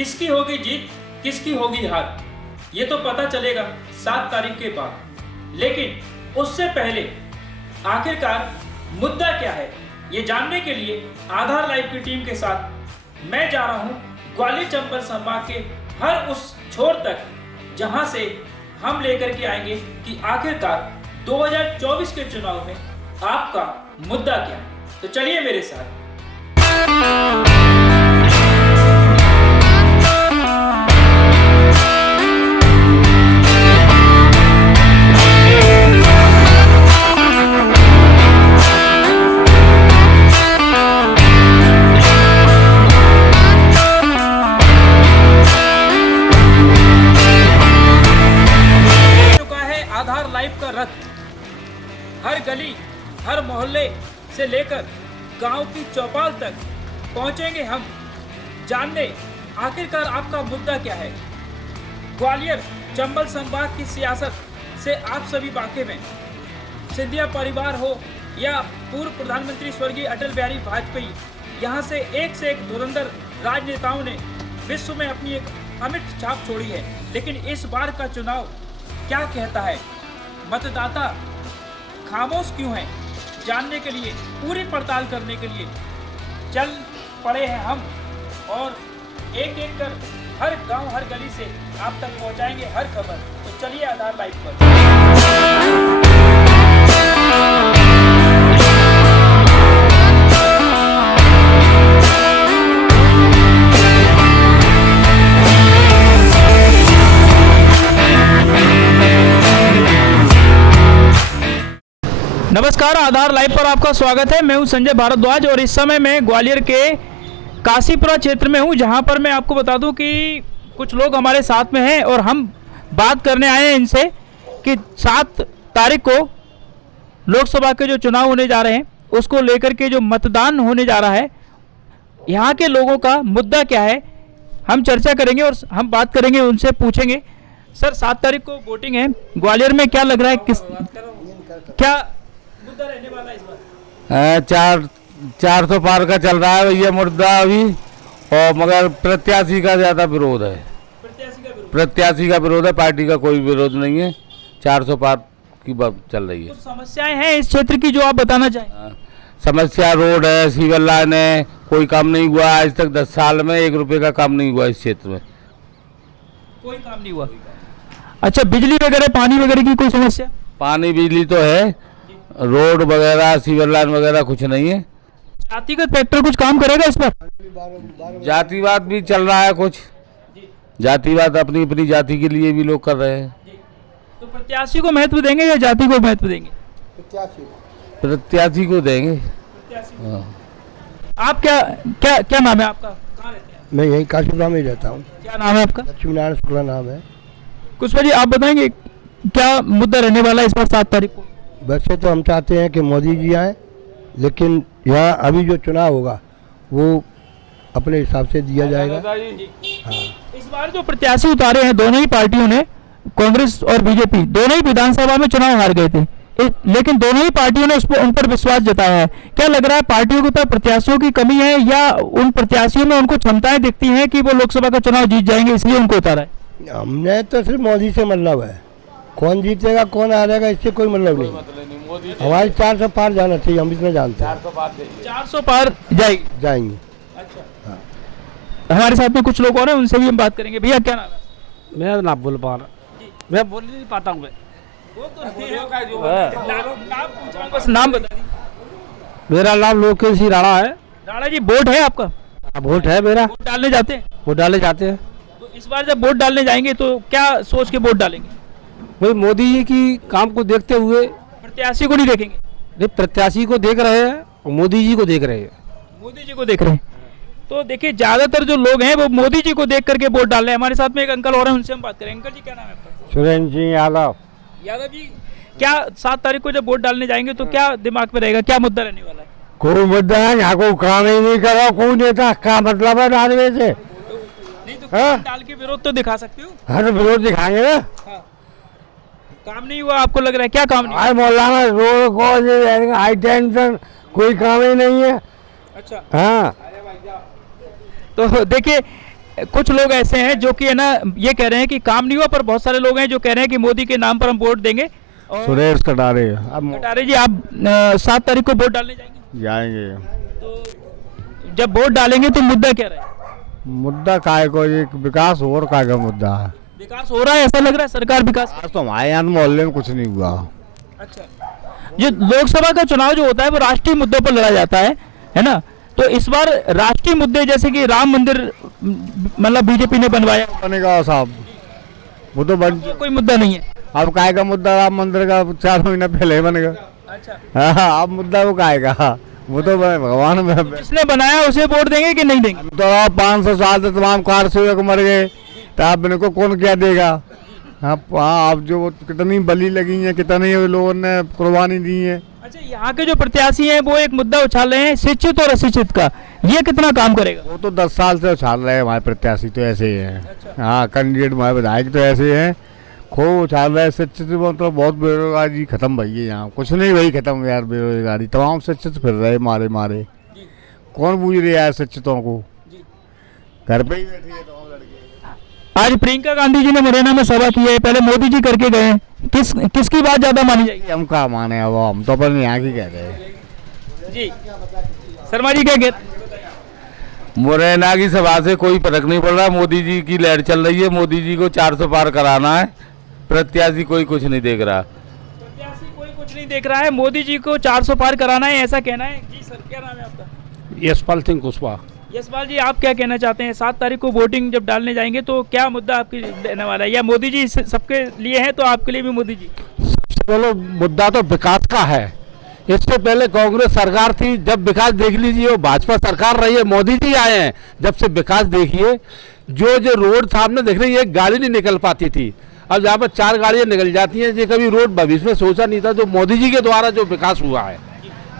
किसकी होगी जीत, किसकी होगी हार, ये तो पता चलेगा 7 तारीख के बाद। लेकिन उससे पहले आखिरकार मुद्दा क्या है, ये जानने के लिए आधार लाइव की टीम के साथ मैं जा रहा हूँ ग्वालियर चंबल संभाग के हर उस छोर तक जहां से हम लेकर के आएंगे कि आखिरकार 2024 के चुनाव में आपका मुद्दा क्या है। तो चलिए मेरे साथ। आधार लाइव का रथ हर गली, हर मोहल्ले से लेकर गांव की चौपाल तक पहुंचेंगे हम जानने आखिरकार आपका मुद्दा क्या है। ग्वालियर चंबल संभाग की सियासत से आप सभी वाकिफ में, सिंधिया परिवार हो या पूर्व प्रधानमंत्री स्वर्गीय अटल बिहारी वाजपेयी, यहाँ से एक धुरंधर राजनेताओं ने विश्व में अपनी एक अमिट छाप छोड़ी है। लेकिन इस बार का चुनाव क्या कहता है, मतदाता खामोश क्यों है, जानने के लिए, पूरी पड़ताल करने के लिए चल पड़े हैं हम और एक एक कर हर गांव, हर गली से आप तक पहुंचाएंगे हर खबर। तो चलिए आधार लाइव पर। नमस्कार, आधार लाइव पर आपका स्वागत है। मैं हूं संजय भारद्वाज और इस समय मैं ग्वालियर के काशीपुरा क्षेत्र में हूं, जहां पर मैं आपको बता दूं कि कुछ लोग हमारे साथ में हैं और हम बात करने आए हैं इनसे कि 7 तारीख को लोकसभा के जो चुनाव होने जा रहे हैं उसको लेकर के जो मतदान होने जा रहा है, यहाँ के लोगों का मुद्दा क्या है, हम चर्चा करेंगे और हम बात करेंगे, उनसे पूछेंगे। सर, 7 तारीख को वोटिंग है, ग्वालियर में क्या लग रहा है, क्या मुद्दा रहने वाला है इस बार? 400 पार का चल रहा है ये मुद्दा अभी, और मगर प्रत्याशी का ज़्यादा विरोध है। प्रत्याशी का विरोध है, पार्टी का कोई विरोध नहीं है। 400 पार की बात चल रही है। कुछ समस्याएं हैं इस क्षेत्र की जो आप बताना चाहें? समस्या रोड है, सिविल लाइन है, कोई काम नहीं हुआ आज तक। 10 साल में 1 रुपये का काम नहीं हुआ इस क्षेत्र में, कोई काम नहीं हुआ। अच्छा, बिजली वगैरह, पानी वगैरह की कोई समस्या? पानी बिजली तो है, रोड वगैरह, सिविल लाइन वगैरह कुछ नहीं है। जातिगत फैक्टर कुछ काम करेगा इस पर? जातिवाद भी चल रहा है कुछ, जातिवाद अपनी अपनी जाति के लिए भी लोग कर रहे हैं। तो प्रत्याशी को महत्व देंगे या जाति को महत्व देंगे? प्रत्याशी को देंगे। हाँ। आप क्या नाम है आपका, कहाँ रहते हैं? मैं यहीं काशीपुरा में ही रहता हूँ। क्या नाम है आपका? लक्ष्मीनारायण शुक्ला नाम है। कुशवा जी, आप बताएंगे क्या मुद्दा रहने वाला है इस बार 7 तारीख को? वैसे तो हम चाहते हैं कि मोदी जी आए, लेकिन यहाँ अभी जो चुनाव होगा वो अपने हिसाब से दिया जाएगा। हाँ। इस बार जो प्रत्याशी उतारे हैं दोनों ही पार्टियों ने, कांग्रेस और बीजेपी, दोनों ही विधानसभा में चुनाव हार गए थे, लेकिन दोनों ही पार्टियों ने उन पर विश्वास जताया है। क्या लग रहा है, पार्टियों के पास प्रत्याशियों की कमी है या उन प्रत्याशियों में उनको क्षमताएं दिखती हैं कि वो लोकसभा का चुनाव जीत जाएंगे, इसलिए उनको उतारा है? हमने तो सिर्फ मोदी से मतलब है, कौन जीतेगा कौन हारेगा इससे कोई मतलब नहीं। हमारी 400 पार जाना चाहिए, हम इतना जानते हैं। 400 पार जाएंगे। अच्छा, हाँ। हमारे साथ में कुछ लोग और हैं, उनसे भी हम बात करेंगे। भैया क्या नाम है? मैं ना बोल पा रहा, मैं बोल नहीं पाता हूँ। बस नाम बता दीजिए। मेरा नाम लोकेश ही राणा है। राणा जी, वोट है आपका? वोट है मेरा। वोट डालने जाते हैं? वोट डालने जाते हैं। तो इस बार जब वोट डालने जाएंगे तो क्या सोच के वोट डालेंगे? वही मोदी जी की काम को देखते हुए। प्रत्याशी को नहीं देखेंगे? नहीं, प्रत्याशी को देख रहे हैं और मोदी जी को देख रहे हैं। मोदी जी को देख रहे हैं। तो देखिए, ज्यादातर जो लोग हैं वो मोदी जी को देख करके वोट डाल रहे हैं। हमारे साथ में एक अंकल और हैं, उनसे हम बात करें। अंकल जी, क्या नाम है आपका? सुरेंद्र सिंह यादव। यादव जी, क्या 7 तारीख को जब वोट डालने जाएंगे तो क्या दिमाग में रहेगा, क्या मुद्दा रहने वाला है? कोई मुद्दा है, यहाँ को काम ही नहीं कर रहा कोई नेता, क्या मतलब है डालने से? नहीं तो डाल के विरोध तो दिखा सकते हो। हर विरोध दिखाएंगे ना। हाँ। काम नहीं हुआ आपको लग रहा है, क्या काम नहीं? आज मौलाना रोड को हाई टेंशन, कोई काम ही नहीं है। अच्छा, हाँ। तो देखिए कुछ लोग ऐसे हैं जो कि है ना ये कह रहे हैं कि काम नहीं हुआ, पर बहुत सारे लोग हैं जो कह रहे हैं कि मोदी के नाम पर हम वोट देंगे। और सुरेश कटारे अब कटारे जी, आप 7 तारीख को वोट डालने जाएंगे, जाएंगे। तो जब वोट डालेंगे तो मुद्दा क्या रहेगा? मुद्दा काय को ये विकास और काय का मुद्दा है। विकास हो रहा है, ऐसा लग रहा है सरकार विकास। आज तो हमारे यहाँ मोहल्ले में कुछ नहीं हुआ। अच्छा, ये लोकसभा का चुनाव जो होता है वो राष्ट्रीय मुद्दों पर लड़ा जाता है ना? तो इस बार राष्ट्रीय मुद्दे जैसे कि राम मंदिर मतलब बीजेपी ने बनवाया, बनेगा साहब, वो तो बन कोई मुद्दा नहीं है। अब काय का मुद्दा राम मंदिर का 4 महीना पहले ही बनेगा। अच्छा, हाँ, अब मुद्दा वो काय का, वो तो भगवान में जिसने बनाया उसे वोट देंगे कि नहीं देंगे? तो आप 500 साल से तमाम कार सेवक मर गए, तो आप इनको कौन क्या देगा? हाँ, आप जो कितनी बलि लगी है, कितने लोगों ने कुर्बानी दी है। अच्छा, यहाँ के जो प्रत्याशी हैं वो एक मुद्दा उछाल रहे हैं शिक्षित और अशिक्षित का, ये कितना काम करेगा? वो तो 10 साल से उछाल रहे हैं, हमारे प्रत्याशी तो ऐसे ही हैं। हाँ, कैंडिडेट हमारे विधायक तो ऐसे हैं, खूब उछाल रहे हैं। शिक्षित मतलब बहुत बेरोजगारी खत्म भई है यहाँ, कुछ नहीं वही खत्म यार, बेरोजगारी तमाम शिक्षित फिर रहे मारे मारे। कौन बूझ रहा है शिक्षितों को? घर पे ही बैठे हैं तमाम लड़के। आज प्रियंका गांधी जी ने मुरैना में सभा की है, पहले मोदी जी करके गए हैं, किसकी बात ज्यादा मानी जाएगी? हम कहाँ माने, अब हम तो अपन यहाँ की कह रहे हैं। जी शर्मा जी क्या कहते? मुरैना की सभा से कोई फर्क नहीं पड़ रहा, मोदी जी की लहर चल रही है, मोदी जी को 400 पार कराना है, प्रत्याशी कोई कुछ नहीं देख रहा। प्रत्याशी कोई कुछ नहीं देख रहा है, मोदी जी को 400 पार कराना है, ऐसा कहना है। जी सर, क्या नाम है आपका? यशपाल सिंह कुशवाहा। यशपाल जी, आप क्या कहना चाहते हैं? 7 तारीख को वोटिंग जब डालने जाएंगे तो क्या मुद्दा आपके लेने वाला है, या मोदी जी सबके लिए है तो आपके लिए भी मोदी जी? सबसे पहले मुद्दा तो विकास का है। इससे पहले कांग्रेस सरकार थी, जब विकास देख लीजिए, वो भाजपा सरकार रही है, मोदी जी आए हैं, जब से विकास देखिए, जो जो रोड सामने देख रही है, एक गाड़ी नहीं निकल पाती थी, अब जहाँ पर 4 गाड़ियाँ निकल जाती हैं। ये कभी रोड भविष्य में सोचा नहीं था, जो मोदी जी के द्वारा जो विकास हुआ है।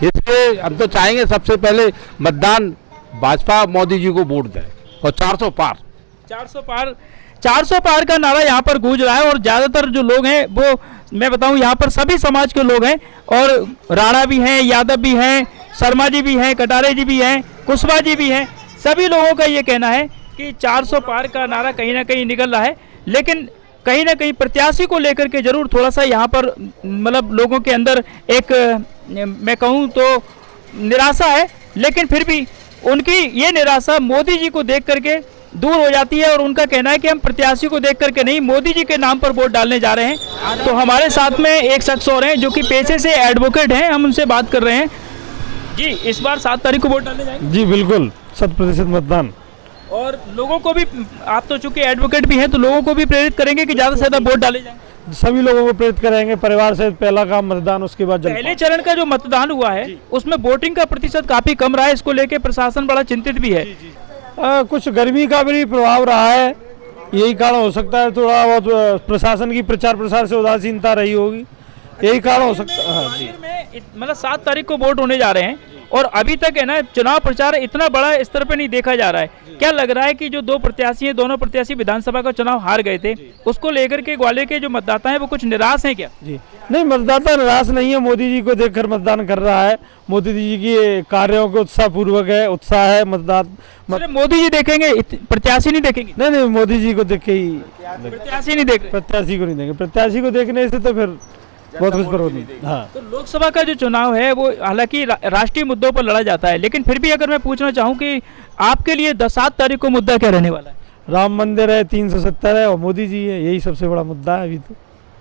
इसलिए हम तो चाहेंगे सबसे पहले मतदान भाजपा मोदी जी को वोट दें, और 400 पार 400 पार का नारा यहाँ पर गूंज रहा है। और ज़्यादातर जो लोग हैं वो मैं बताऊं यहाँ पर सभी समाज के लोग हैं, और राणा भी हैं, यादव भी हैं, शर्मा जी भी हैं, कटारे जी भी हैं, कुशवाहा जी भी हैं। सभी लोगों का ये कहना है कि 400 पार का नारा कहीं ना कहीं निकल रहा है, लेकिन कहीं ना कहीं प्रत्याशी को लेकर के जरूर थोड़ा सा यहाँ पर मतलब लोगों के अंदर एक मैं कहूँ तो निराशा है। लेकिन फिर भी उनकी ये निराशा मोदी जी को देख करके दूर हो जाती है, और उनका कहना है कि हम प्रत्याशी को देख करके नहीं, मोदी जी के नाम पर वोट डालने जा रहे हैं। तो हमारे साथ में एक शख्स और हैं जो कि पेशे से एडवोकेट हैं, हम उनसे बात कर रहे हैं। जी, इस बार 7 तारीख को वोट डालने जाएंगे? जी बिल्कुल, 100% मतदान। और लोगों को भी, आप तो चूंकि एडवोकेट भी हैं, तो लोगों को भी प्रेरित करेंगे कि ज़्यादा से ज़्यादा वोट डाले जाएंगे? सभी लोगों को प्रेरित करेंगे, परिवार से पहला काम मतदान, उसके बाद पहले चरण का जो मतदान हुआ है उसमें वोटिंग का प्रतिशत काफी कम रहा है, इसको लेके प्रशासन बड़ा चिंतित भी है। कुछ गर्मी का भी प्रभाव रहा है, यही कारण हो सकता है। थोड़ा बहुत प्रशासन की प्रचार प्रसार से उदासीनता रही होगी, यही कारण हो सकता है। हाँ जी, मतलब 7 तारीख को वोट होने जा रहे हैं, और अभी तक है ना चुनाव प्रचार इतना बड़ा स्तर पे नहीं देखा जा रहा है। क्या लग रहा है कि जो 2 प्रत्याशी हैं, दोनों प्रत्याशी विधानसभा का चुनाव हार गए थे, उसको लेकर के ग्वालियर के जो मतदाता हैं वो कुछ निराश हैं क्या? जी नहीं, मतदाता निराश नहीं है, मोदी जी को देखकर मतदान कर रहा है। मोदी जी की कार्यों को उत्साहपूर्वक है, उत्साह है मोदी जी देखेंगे, प्रत्याशी नहीं देखेंगे? नहीं, मोदी जी को देख के ही, प्रत्याशी नहीं देख रहे? प्रत्याशी को नहीं देंगे। प्रत्याशी को देखने से तो फिर बहुत कुछ पर होती है। हाँ, तो लोकसभा का जो चुनाव है वो हालांकि राष्ट्रीय मुद्दों पर लड़ा जाता है, लेकिन फिर भी अगर मैं पूछना चाहूँ कि आपके लिए 7 तारीख को मुद्दा क्या रहने वाला है? राम मंदिर है, 370 है, और मोदी जी है, यही सबसे बड़ा मुद्दा है अभी तो।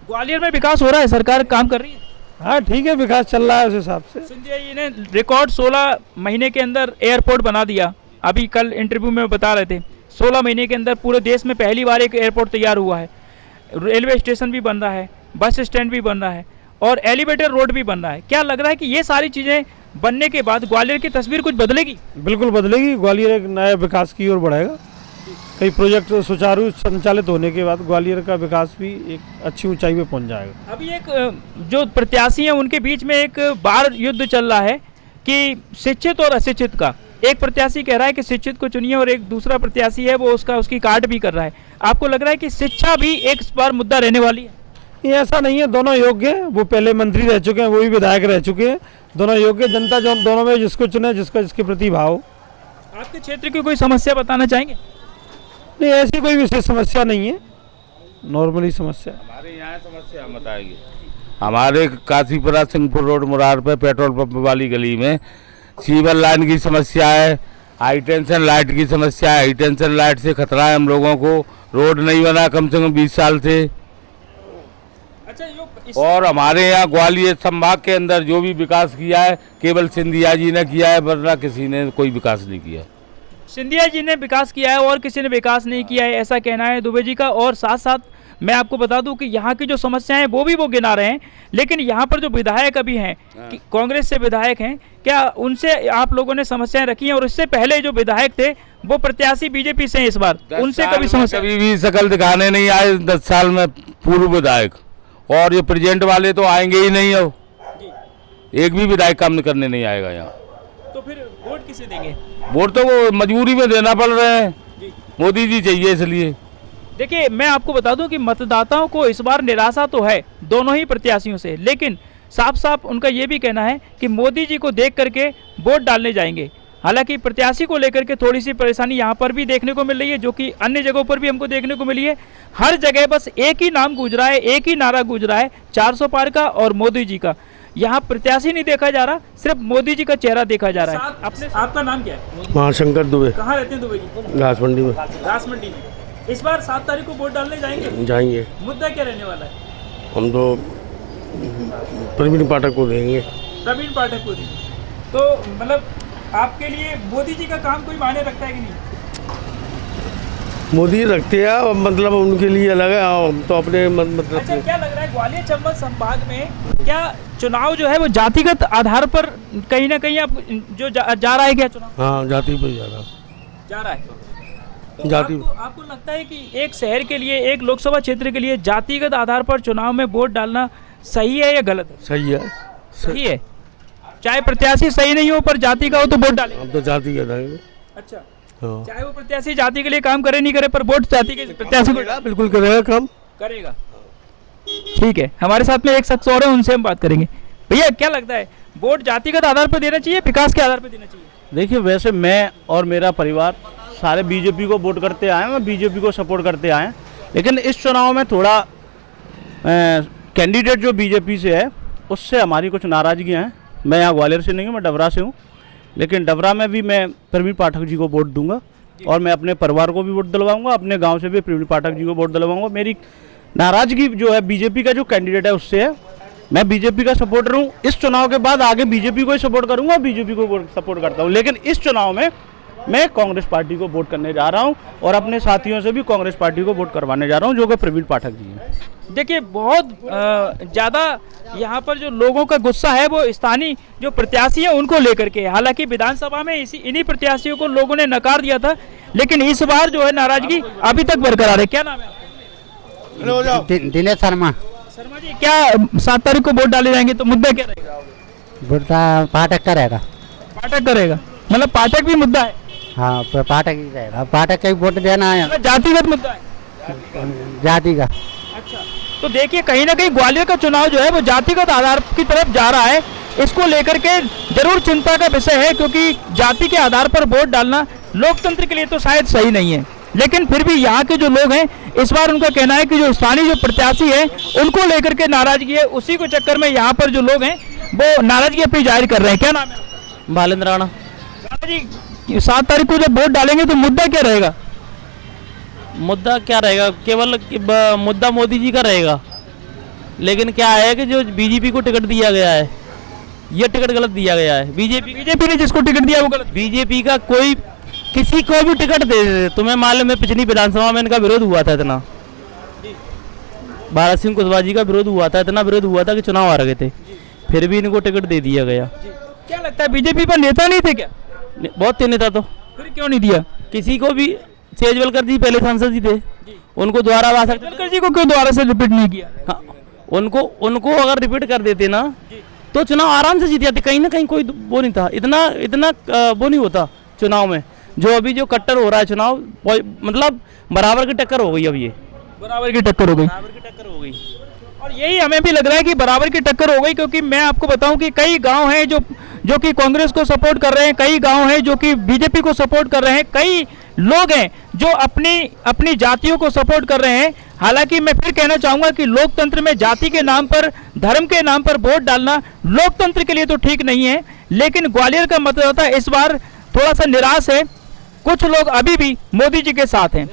ग्वालियर में विकास हो रहा है, सरकार काम कर रही है? हाँ ठीक है, विकास चल रहा है उस हिसाब से। सिंधिया जी ने रिकॉर्ड 16 महीने के अंदर एयरपोर्ट बना दिया। अभी कल इंटरव्यू में बता रहे थे 16 महीने के अंदर पूरे देश में पहली बार एक एयरपोर्ट तैयार हुआ है। रेलवे स्टेशन भी बन रहा है, बस स्टैंड भी बन रहा है, और एलिवेटेड रोड भी बन रहा है। क्या लग रहा है कि ये सारी चीज़ें बनने के बाद ग्वालियर की तस्वीर कुछ बदलेगी? बिल्कुल बदलेगी, ग्वालियर एक नए विकास की ओर बढ़ेगा। कई प्रोजेक्ट सुचारू संचालित होने के बाद ग्वालियर का विकास भी एक अच्छी ऊंचाई पे पहुंच जाएगा। अभी एक जो प्रत्याशी हैं उनके बीच में एक बार युद्ध चल रहा है कि शिक्षित और अशिक्षित का। एक प्रत्याशी कह रहा है कि शिक्षित को चुनिए, और एक दूसरा प्रत्याशी है वो उसकी काट भी कर रहा है। आपको लग रहा है कि शिक्षा भी एक बार मुद्दा रहने वाली है? ये ऐसा नहीं है, दोनों योग्य हैं। वो पहले मंत्री रह चुके हैं, वो भी विधायक रह चुके हैं। दोनों योग्य, जनता जो दोनों में जिसको चुने, जिसका जिसके प्रति भाव। आपके क्षेत्र की कोई समस्या बताना चाहेंगे? नहीं, ऐसी कोई विशेष समस्या नहीं है, नॉर्मली समस्या। हमारे यहाँ समस्या हम बताएंगे। हमारे काशीपुरा सिंहपुर रोड मुरार पे पेट्रोल पंप वाली गली में सीवर लाइन की समस्या है, हाई टेंशन लाइट की समस्या है। हाई टेंशन लाइट से खतरा है हम लोगों को। रोड नहीं बना कम से कम 20 साल से। अच्छा, और हमारे यहाँ ग्वालियर संभाग के अंदर जो भी विकास किया है केवल सिंधिया जी ने किया है, वरना किसी ने कोई विकास नहीं किया। सिंधिया जी ने विकास किया है और किसी ने विकास नहीं किया है, ऐसा कहना है दुबे जी का। और साथ साथ मैं आपको बता दूं कि यहाँ की जो समस्याएं वो भी वो गिना रहे हैं, लेकिन यहाँ पर जो विधायक अभी हैं कि कांग्रेस से विधायक हैं, क्या उनसे आप लोगों ने समस्याएं रखी हैं? और इससे पहले जो विधायक थे वो प्रत्याशी बीजेपी से हैं इस बार, उनसे कभी समस्या? कभी भी शकल दिखाने नहीं आए 10 साल में पूर्व विधायक, और ये प्रेजेंट वाले तो आएंगे ही नहीं। अब एक भी विधायक काम करने नहीं आएगा यहाँ। तो फिर वोट किसे देंगे? वोट तो वो मजबूरी में देना पड़ रहे हैं, मोदी जी चाहिए इसलिए। देखिए, मैं आपको बता दूं कि मतदाताओं को इस बार निराशा तो है दोनों ही प्रत्याशियों से, लेकिन साफ साफ उनका ये भी कहना है कि मोदी जी को देख करके वोट डालने जाएंगे। हालांकि प्रत्याशी को लेकर के थोड़ी सी परेशानी यहाँ पर भी देखने को मिल रही है, जो कि अन्य जगहों पर भी हमको देखने को मिली है। हर जगह बस एक ही नाम गूंज रहा है, एक ही नारा गूंज रहा है, 400 पार का और मोदी जी का। यहाँ प्रत्याशी नहीं देखा जा रहा, सिर्फ मोदी जी का चेहरा देखा जा रहा है। अपने आपका नाम क्या है? महाशंकर दुबे, कहाँ रहते हैं दुबे जी? घास मंडी में। घास मंडी में। इस बार 7 तारीख को वोट डालने जाएंगे? जाएंगे। मुद्दा क्या रहने वाला है? हम तो प्रवीण पाठक को देंगे। प्रवीण पाठक को देंगे। तो मतलब आपके लिए मोदी जी का काम कोई मायने रखता है कि नहीं? मोदी रखते हैं और मतलब उनके लिए अलग है, हम तो अपने मतलब। अच्छा, क्या लग रहा है ग्वालियर चंबल संभाग में क्या चुनाव जो है वो जातिगत आधार पर कहीं ना कहीं अब जो जा रहा है क्या चुनाव? हाँ, जाति पे जा रहा है। तो जाति। आपको लगता है कि एक शहर के लिए, एक लोकसभा क्षेत्र के लिए जातिगत आधार पर चुनाव में वोट डालना सही है या गलत है? सही है। सही है। चाहे प्रत्याशी सही नहीं हो पर जाति का हो तो वोट डालें। हम तो जाति का देंगे। अच्छा, हाँ। चाहे वो प्रत्याशी जाति के लिए काम करे नहीं करे, पर वोट जाति के प्रत्याशी को बिल्कुल करेगा काम। करेगा। ठीक है, हमारे साथ में एक शख्स और है, उनसे हम बात करेंगे। भैया, क्या लगता है वोट जातिगत आधार पर देना चाहिए, विकास के आधार पर देना चाहिए? देखिए, वैसे मैं और मेरा परिवार सारे बीजेपी को वोट करते आए हैं, बीजेपी को सपोर्ट करते आए हैं, लेकिन इस चुनाव में थोड़ा कैंडिडेट जो बीजेपी से है उससे हमारी कुछ नाराज़गियाँ हैं। मैं यहाँ ग्वालियर से नहीं हूँ, मैं डबरा से हूँ, लेकिन डबरा में भी मैं प्रवीण पाठक जी को वोट दूंगा और मैं अपने परिवार को भी वोट दिलवाऊंगा, अपने गांव से भी प्रवीण पाठक जी को वोट दिलवाऊंगा। मेरी नाराज़गी जो है बीजेपी का जो कैंडिडेट है उससे है। मैं बीजेपी का सपोर्टर हूँ। इस चुनाव के बाद आगे बीजेपी को ही सपोर्ट करूँगा, बीजेपी को सपोर्ट करता हूँ, लेकिन इस चुनाव में मैं कांग्रेस पार्टी को वोट करने जा रहा हूं और अपने साथियों से भी कांग्रेस पार्टी को वोट करवाने जा रहा हूं, जो कि प्रवीण पाठक जी हैं। देखिए, बहुत ज़्यादा यहाँ पर जो लोगों का गुस्सा है वो स्थानीय जो प्रत्याशी है उनको लेकर के। हालांकि विधानसभा में इन्हीं प्रत्याशियों को लोगों ने नकार दिया था, लेकिन इस बार जो है नाराजगी अभी तक बरकरार है। क्या नाम है आपका? दिनेश शर्मा। शर्मा जी, क्या 7 तारीख को वोट डाले जाएंगे तो मुद्दा क्या रहेगा? मुद्दा पाठक का रहेगा। पाठक करेगा, मतलब पाठक भी मुद्दा है? हाँ, पाठक ही रहेगा, पाठक का ही वोट देना है। जातिगत मुद्दा है? जाति का। अच्छा, तो देखिए कहीं ना कहीं ग्वालियर का चुनाव जो है वो जातिगत आधार की तरफ जा रहा है। इसको लेकर के जरूर चिंता का विषय है, क्योंकि जाति के आधार पर वोट डालना लोकतंत्र के लिए तो शायद सही नहीं है, लेकिन फिर भी यहाँ के जो लोग हैं इस बार उनका कहना है कि जो स्थानीय जो प्रत्याशी है उनको लेकर के नाराजगी है। उसी को चक्कर में यहाँ पर जो लोग हैं वो नाराजगी अपनी जाहिर कर रहे हैं। क्या नाम है? बालेंद्र राणा। राणा जी, 7 तारीख को जब वोट डालेंगे तो मुद्दा क्या रहेगा? मुद्दा क्या रहेगा? केवल मुद्दा मोदी जी का रहेगा, लेकिन क्या है कि जो बीजेपी को टिकट दिया गया है ये टिकट गलत दिया गया है। बीजेपी ने जिसको टिकट दिया वो गलत। बीजेपी का कोई किसी को भी टिकट दे दे। तुम्हें मालूम है पिछली विधानसभा में इनका विरोध हुआ था, इतना भारत सिंह कुशवाहा जी का विरोध हुआ था, इतना विरोध हुआ था कि चुनाव आ रहे थे, फिर भी इनको टिकट दे दिया गया। क्या लगता है बीजेपी पर नेता नहीं थे क्या? बहुत थे नेता, तो फिर क्यों नहीं दिया किसी को भी? सेजवलकर जी पहले सांसद जी थे, उनको दोबारा आ सकते। सेजवलकर जी को क्यों दोबारा से रिपीट नहीं किया? हाँ, उनको अगर रिपीट कर देते ना तो चुनाव आराम से जीत जाते। कहीं ना कहीं कोई वो नहीं था, इतना वो नहीं होता चुनाव में। जो अभी जो कट्टर हो रहा है चुनाव, मतलब बराबर की टक्कर हो गई। अब ये बराबर की टक्कर हो गई, और और यही हमें भी लग रहा है कि बराबर की टक्कर हो गई, क्योंकि मैं आपको बताऊं कि कई गांव हैं जो कि कांग्रेस को सपोर्ट कर रहे हैं, कई गांव हैं जो कि बीजेपी को सपोर्ट कर रहे हैं, कई लोग हैं जो अपनी जातियों को सपोर्ट कर रहे हैं। हालांकि मैं फिर कहना चाहूंगा कि लोकतंत्र में जाति के नाम पर, धर्म के नाम पर वोट डालना लोकतंत्र के लिए तो ठीक नहीं है। लेकिन ग्वालियर का मतदाता इस बार थोड़ा सा निराश है, कुछ लोग अभी भी मोदी जी के साथ हैं।